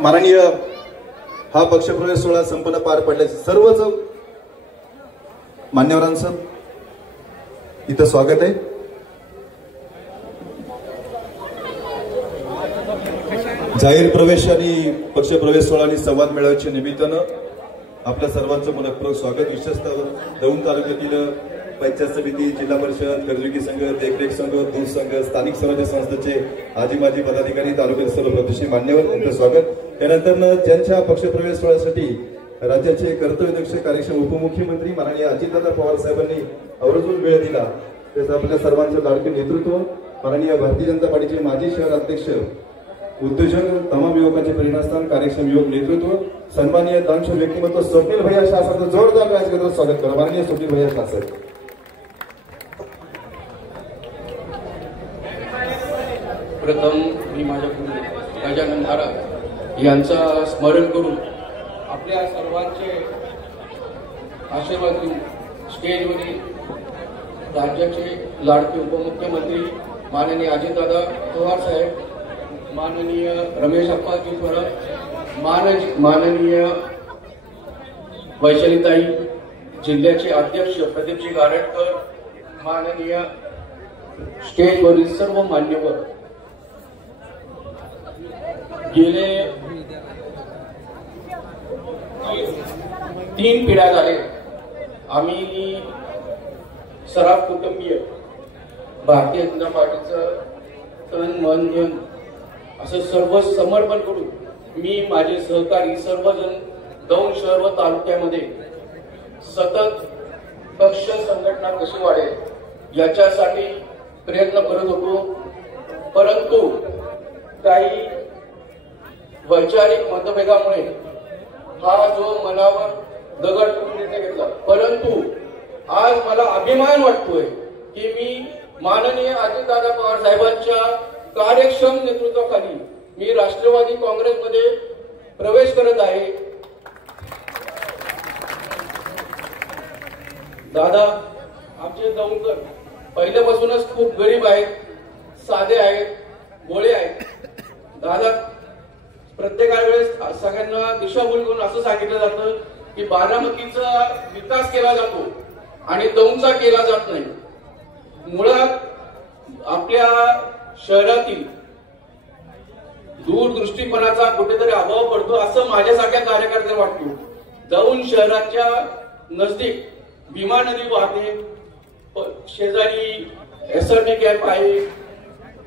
माननीय हा पक्षप्रवेश सोहळा संपन्न पार पडल्याचे सर्वच मान्यवरांचं इथं स्वागत आहे। जाहीर प्रवेश आणि पक्षप्रवेश सोहळा आणि संवाद मेळाव्याच्या निमित्तानं आपल्या सर्वांचं मनपूर्वक स्वागत। विशेषतः दौंड तालुक्यातील पंचायत समिती, जिल्हा परिषद, कर्जविकी संघ, देखरेख संघ, दूध संघ, स्थानिक स्वराज्य संस्थेचे आजी माजी पदाधिकारी, तालुक्यातील सर्व प्रतिष्ठित मान्यवर यांचं स्वागत। त्यानंतर ज्यांच्या पक्षप्रवेश सोहळ्यासाठी राज्याचे कर्तव्यदक्ष कार्यक्षम उपमुख्यमंत्री माननीय अजितदादा पवार साहेबांनी आवर्जून वेळ दिला त्याचं आपल्या सर्वांचं लाडके नेतृत्व, माननीय भारतीय जनता पार्टीचे माजी शहर अध्यक्ष, उद्योजक, तमाम युवकांचे प्रेरणास्थान, कार्यक्षम युवक नेतृत्व, सन्माननीय दानशूर व्यक्तिमत्व स्वप्नील भैया शाह साहेबांचं जोरदार राजकीय स्वागत करा। माननीय स्वप्नील भैया शाह साहेब। प्रथम मी माझ्या गजानन महाराज यांचं स्मरण करून आपल्या सर्वांचे आशीर्वाद घेऊन स्टेजवरील राज्याचे लाडके उपमुख्यमंत्री माननीय अजितदादा पवार साहेब, माननीय रमेश अप्पा किशोर, माननीय वैशालीताई, जिल्ह्याचे अध्यक्ष प्रदीपजी गारटकर, माननीय स्टेजवरील सर्व मान्यवर, गेले 3 पिढ्या झाले आम्ही सराफ कुटुंबीय भारतीय जनता पार्टीचं तन मन धन असं सर्व समर्पण करून मी, माझे सहकारी सर्वजण दौंड शहर व तालुक्यामध्ये सतत पक्ष संघटना कशी वाढेल याच्यासाठी प्रयत्न करत होतो, परंतु काही वैचारिक मतभेदामुळे हा जो मनावर दगड निर्णय घेतला। परंतु आज मला अभिमान वाटतोय की मी माननीय अजितदादा पवार साहेबांच्या कार्यक्षम नेतृत्वाखाली मी राष्ट्रवादी काँग्रेसमध्ये प्रवेश करत आहे। दादा आमचे दौंडकर पहिल्यापासूनच खूप गरीब आहेत, साधे आहेत, भोळे आहेत। दादा प्रत्येक वेळेस सगळ्यांना दिशाभूल करून असं सांगितलं जातं की बारामतीचा विकास केला जातो आणि दौंडचा केला जात नाही। मुळात आपल्या शहरातील दूरदृष्टीपणाचा कुठेतरी अभाव पडतो असं माझ्यासारख्या कार्यकर्त्यांना वाटतो। दौंड शहराच्या नजदीक भीमा नदी वाहते, शेजारी एसआरटी कॅम्प आहे,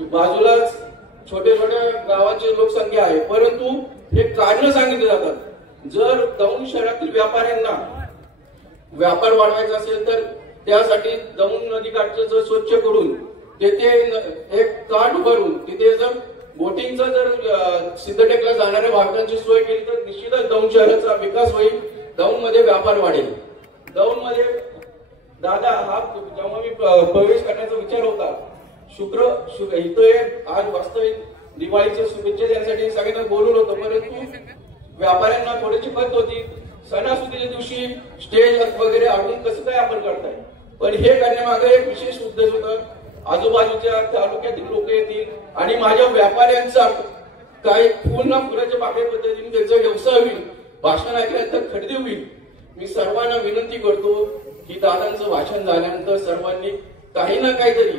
बाजूलाच छोटे छोटे गावांची लोकसंख्या आहे, परंतु हे काढणं सांगितले जातात। जर दौंड शहरातील व्यापाऱ्यांना व्यापार वाढवायचा असेल तर त्यासाठी दौंड नदीकाठचं जर स्वच्छ करून तेथे एक काठ उभारून तिथे जर बोटिंगचा जर सिद्धटेकला जाणाऱ्या वाहनांची सोय केली तर निश्चितच दौंड शहराचा विकास होईल, दौंड मध्ये व्यापार वाढेल। दौंड मध्ये दादा हा जेव्हा मी प्रवेश करण्याचा विचार होता इथं आज वास्तविक दिवाळीच्या शुभेच्छा देण्यासाठी सगळ्यांना बोलवलं होतं, परंतु व्यापाऱ्यांना थोडीशी पत होती सणासुदीच्या दिवशी स्टेज वगैरे आणून कसं काय आपण करताय, पण हे करण्यामागे एक विशेष उद्देश होता। आजूबाजूच्या तालुक्यातील लोक येतील आणि माझ्या व्यापाऱ्यांचा काही पूर्ण फुलाच्या पाकळ्या पद्धतीने त्यांचा व्यवसाय होईल, भाषण ऐकल्यानंतर खरेदी होईल। मी सर्वांना विनंती करतो की दादांचं भाषण झाल्यानंतर सर्वांनी काही ना काहीतरी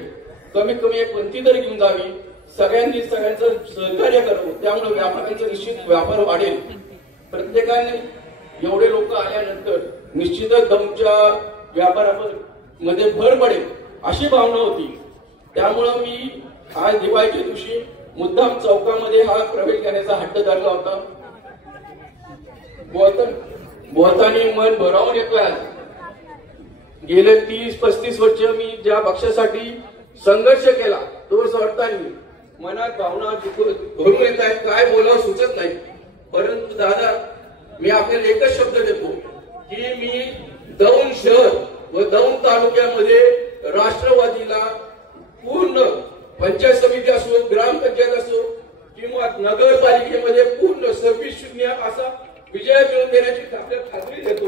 कमीत कमी एक पंक्ती तरी घेऊन जावी, सगळ्यांनी सगळ्यांचं सहकार्य करावं, त्यामुळे व्यापाऱ्यांचा निश्चित व्यापार वाढेल। प्रत्येकाने एवढे लोक आल्यानंतर निश्चितच दौंडच्या व्यापारामध्ये भर पडेल अशी भावना होती। त्यामुळं मी आज दिवाळीच्या दिवशी मुद्दाम चौकामध्ये हा प्रवेश करण्याचा हट्ट धरला होता। बोलताना मन भरावून येतोय। गेले 30-35 वर्ष मी ज्या पक्षासाठी संघर्ष केला तो सोडताना मनात भावना भरून येत आहेत, काय बोलावं सुचत नाही। परंतु दादा मी आपल्याला एकच शब्द देतो की मी दौंड शहर व दौंड तालुक्यामध्ये राष्ट्रवादीला पूर्ण पंचायत समिती असो, ग्रामपंचायत असो किंवा नगरपालिकेमध्ये पूर्ण 26-0 असा विजय मिळवून देण्याची आपल्याला खात्री देतो।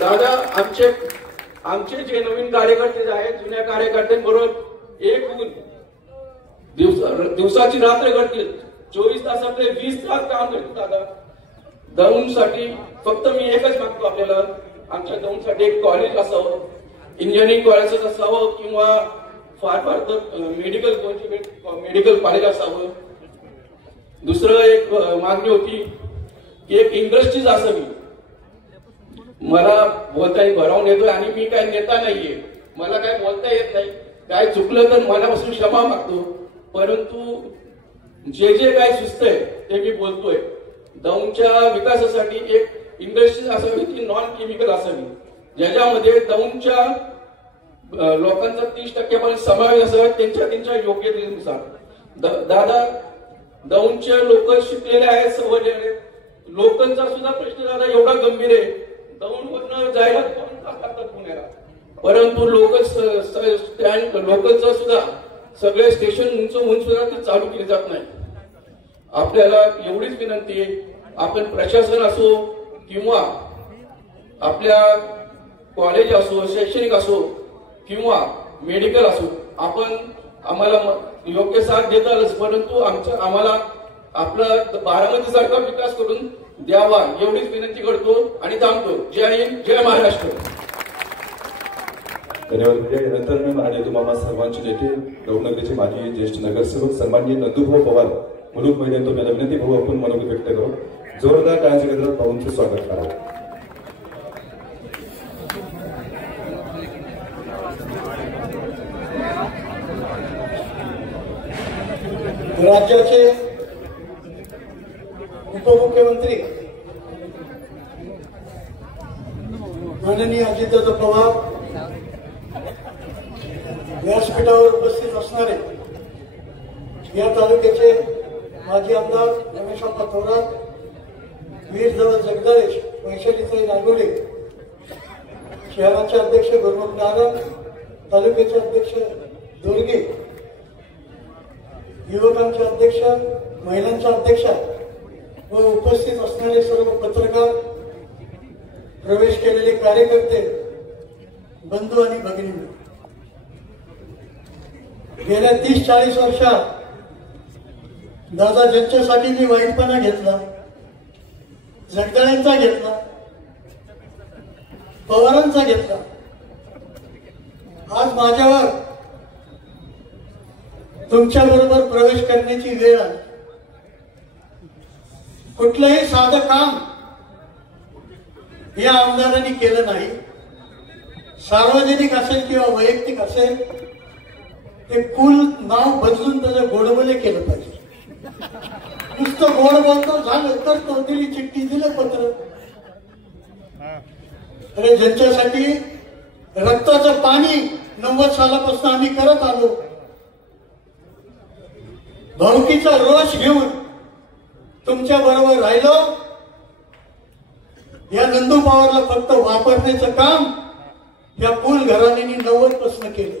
दादा आमचे जे नवीन कार्यकर्ते आहेत जुन्या कार्यकर्त्यांबरोबर एक होऊन दिवसाची रात्र घडतील 24 तासातले 20 तास काम करतो दादा. दौंडसाठी फक्त मी एकच मागतो आपल्याला, आमच्या दौंडसाठी एक कॉलेज असावं, इंजिनिअरिंग कॉलेज असावं किंवा फार फार तर मेडिकल कॉलेज असावं. दुसरं एक मागणी होती की एक इंडस्ट्रीज असावी. मला बोलता भरावून येतोय आणि मी काय नेता नाहीये, मला काय बोलता येत नाही, काय चुकलं तर मनापासून क्षमा मागतो. परंतु जे जे काय सुचतंय ते मी बोलतोय. दौंडच्या विकासासाठी एक इंडस्ट्रीज असावी ती नॉन केमिकल असावी, ज्याच्यामध्ये दौंडच्या लोकांचा 30% समावेश असावा त्यांच्या योग्यतेनुसार. दादा दौंडचे लोक शिकलेले आहेत, सवरलेले आहेत. लोकांचा सुद्धा प्रश्न दादा एवढा गंभीर आहे, दौंडवरनं जायला 2 तास लागतात पुण्याला, परंतु लोकलचं सुद्धा सगळे स्टेशन उंच सुद्धा ते चालू केले जात नाही. आपल्याला एवढीच विनंती आहे, आपण प्रशासन असो किंवा आपल्या कॉलेज असो, शैक्षणिक असो किंवा मेडिकल असो, आपण आम्हाला योग्य साथ देतालच, परंतु आम्हाला आपला बारामती सारखा विकास करून द्यावा एवढीच विनंती करतो आणि थांबतो. जय हिंद, जय महाराष्ट्र. धन्यवाद. नंतर मी माननीय मामा सर्वांचे नेते दौंड नगरीचे माजी ज्येष्ठ नगरसेवक सन्माननीय नंदूभाऊ पवार म्हणून महिने तुम्हाला विनंती भाऊ आपण मनोगत व्यक्त करू. जोरदार टाळ्यांच्या गजरात भाऊंचे स्वागत करावं. राज्याचे उपमुख्यमंत्री माननीय अजितदादा पवार, व्यासपीठावर उपस्थित असणारे या तालुक्याचे माजी आमदार रमेशप्पा थोरात, वीर जवळ जगदीश, वैशालीताई नागोडे, शहराचे अध्यक्ष गुरुमुख नारंग, तालुक्याचे अध्यक्ष दोरगे, युवकांचे अध्यक्ष, महिलांच्या अध्यक्ष व उपस्थित असणारे सर्व पत्रकार, प्रवेश केलेले कार्यकर्ते, बंधू आणि भगिनी, गेल्या 30-40 वर्षात दादा ज्यांच्यासाठी मी वाईटपणा घेतला, जगदाळ्यांचा घेतला, पवारांचा घेतला, आज माझ्यावर तुमच्या बरोबर प्रवेश करण्याची वेळ आली. कुठलंही साधं काम या आमदारांनी केलं नाही. सार्वजनिक असेल किंवा वैयक्तिक असेल, ते कुल नाव बदलून त्याचं गोडबोले केलं पाहिजे. नुसतं गोड बोलतो झालं तर तो दिली चिठ्ठी, दिलं पत्र. अरे ज्यांच्यासाठी रक्ताचं पाणी 90 सालापासून आम्ही करत आलो, भाऊकीचा रोष घेऊन तुमच्या बरोबर राहिलो, या नंदू पवारला फक्त वापरण्याचं काम या कुल घराण्यांनी 90 पासून केलं.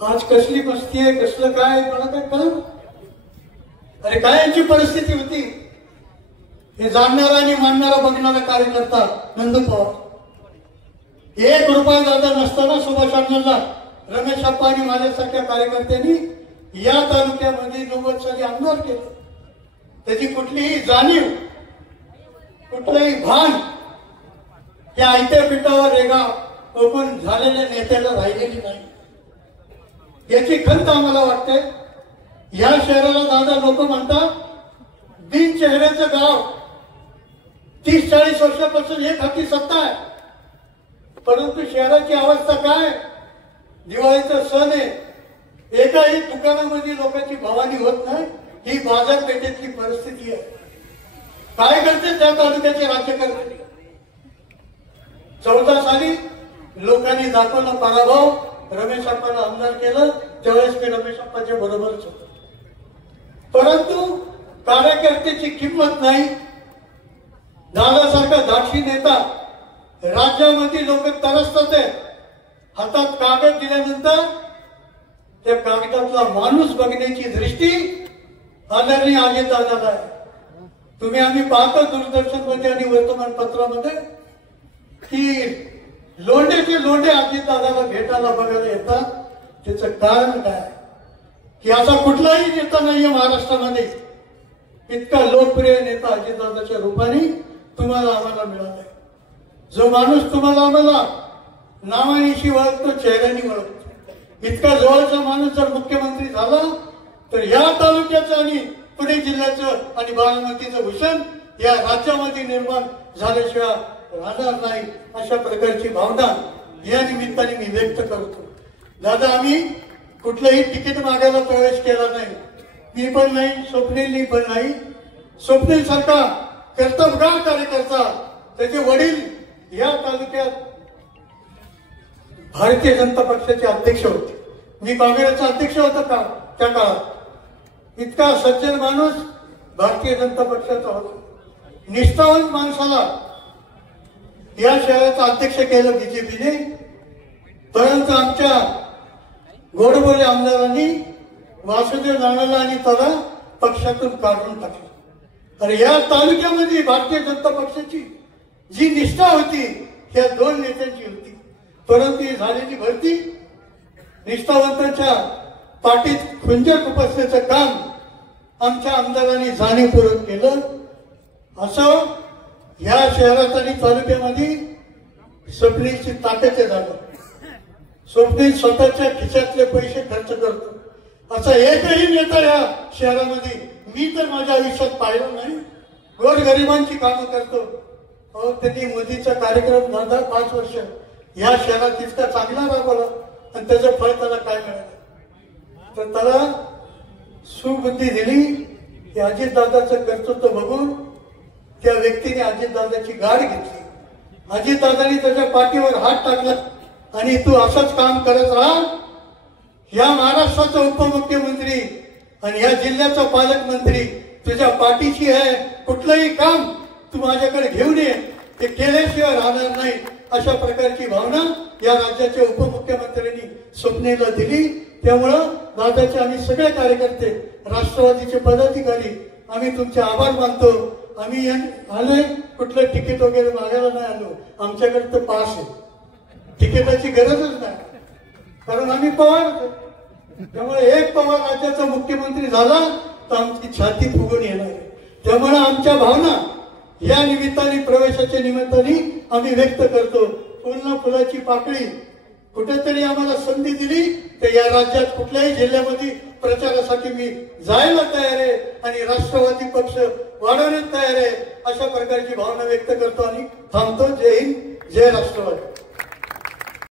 आज कसली मस्ती आहे, कसलं काय मला काय कळलं. अरे काय यांची परिस्थिती होती, हे जाणणारा आणि मानणारा बघणारा कार्यकर्ता नंदू पवार. 1 रुपया दादा नसताना सुभाष अण्णांना रमेश अप्पा आणि माझ्यासारख्या कार्यकर्त्यांनी या तालुक्यामध्ये 90 साली आमदार केलं. त्याची कुठलीही जाणीव, कुठलंही भान या आयत्या पिठावर रेगा ओकून झालेल्या नेत्याला राहिलेली नाही. याची खंत आम्हाला वाटते. या शहराला दादा लोक म्हणतात बिन चेहऱ्याचं गाव. 30-40 वर्षापासून एक हाती सत्ता आहे, परंतु शहराची अवस्था काय? दिवाळीचा सण आहे, एकाही दुकानामध्ये लोकांची भवानी होत नाही. ही बाजारपेठेतली परिस्थिती आहे. काय करते त्या तालुक्याचे राज्यकर्ते? 14 साली लोकांनी दाखवला पराभव, रमेश अप्पाला आमदार केलं, त्यावेळेस मी रमेश अप्पाच्या बरोबरच होतो. परंतु कार्यकर्त्याची किंमत नाही. दादासारखा धाडशी नेता राज्यामध्ये लोक तरसतात. हातात कागद दिल्यानंतर त्या कागदातला माणूस बघण्याची दृष्टी आदरणीय अजितदादाला आहे. तुम्ही आम्ही पाहतो दूरदर्शनमध्ये आणि वर्तमानपत्रामध्ये की लोंढेचे लोंढे अजितदादाला भेटायला बघायला येतात. त्याचं कारण काय? की असा कुठलाही नेता नाहीये महाराष्ट्रामध्ये इतका लोकप्रिय नेता अजितदादाच्या रूपाने तुम्हाला आम्हाला मिळालाय. जो माणूस तुम्हाला आम्हाला नावानिशी ओळखतो, चेहऱ्याने ओळखतो, इतका जवळचा माणूस जर मुख्यमंत्री झाला तर या तालुक्याचं आणि पुणे जिल्ह्याचं आणि बारामतीचं भूषण या राज्यामध्ये निर्माण झाल्याशिवाय राहणार नाही, अशा प्रकारची भावना या निमित्ताने मी व्यक्त करतो. दादा, आम्ही कुठलंही तिकीट मागायला प्रवेश केला नाही, मी पण नाही, स्वप्नीलनी पण नाही. स्वप्नील सारखा कर्तबगार कार्यकर्ता, त्याचे वडील या तालुक्यात भारतीय जनता पक्षाचे अध्यक्ष होते, मी काँग्रेसचा अध्यक्ष होतो का त्या काळात. इतका सज्जन माणूस भारतीय जनता पक्षाचा होता. निष्ठावंत माणसाला या शहराचं अध्यक्ष केलं बीजेपीने, परंतु आमच्या गोडबोले आमदारांनी वासुदेव नानाला आणि त्याला पक्षातून काढून टाकलं. आणि या तालुक्यामध्ये भारतीय जनता पक्षाची जी निष्ठा होती ह्या दोन नेत्यांची होती, परंतु ही झालेली भरती निष्ठावंतांच्या पाठीत खुंजर खुपसण्याचं काम आमच्या आमदारांनी जाणीवपूर्वक केलं. असं या शहरात आणि तालुक्यामध्ये स्वप्नीलची ताकद झालं. स्वप्नील स्वतःच्या खिशातले पैसे खर्च करतो असा एकही नेता या शहरामध्ये मी तर माझ्या आयुष्यात पाहिलं नाही. गोरगरिबांची कामं करतो. अहो, त्यांनी मोदीचा कार्यक्रम झाला 5 वर्ष या शहरात इतका चांगला राबवला आणि त्याचं फळ त्याला काय मिळालं, तर त्याला सुबुद्धी दिली की अजितदादाचं कर्तृत्व बघून त्या व्यक्तीने अजितदादाची गाठ घेतली. अजितदादांनी त्याच्या पाठीवर हात टाकला आणि तू असंच काम करत राहा, या महाराष्ट्राचा उपमुख्यमंत्री आणि या जिल्ह्याचा पालकमंत्री तुझ्या पाठीशी आहे, कुठलंही काम तू माझ्याकडे घेऊन ये, ते केल्याशिवाय राहणार नाही, अशा प्रकारची भावना या राज्याच्या उपमुख्यमंत्र्यांनी स्वप्नीलला दिली. त्यामुळं दादाचे आम्ही सगळे कार्यकर्ते, राष्ट्रवादीचे पदाधिकारी, आम्ही तुमचे आभार मानतो. आम्ही आलोय, कुठलं तिकीट वगैरे मागायला नाही आलो, आमच्याकडे तर पास आहे, तिकिटाची गरजच नाही, कारण आम्ही पवार. त्यामुळे एक पवार राज्याचा मुख्यमंत्री झाला तर आमची छाती फुगून येणार आहे. त्यामुळे आमच्या भावना या निमित्ताने, प्रवेशाच्या निमित्ताने आम्ही व्यक्त करतो. फुलना फुलाची पाकळी कुठेतरी आम्हाला संधी दिली तर या राज्यात कुठल्याही जिल्ह्यामध्ये प्रचारासाठी मी जायला तयार आहे आणि राष्ट्रवादी पक्ष वाढवण्यात तयार आहे, अशा प्रकारची भावना व्यक्त करतो आणि थांबतो. जय हिंद, जय राष्ट्रवादी.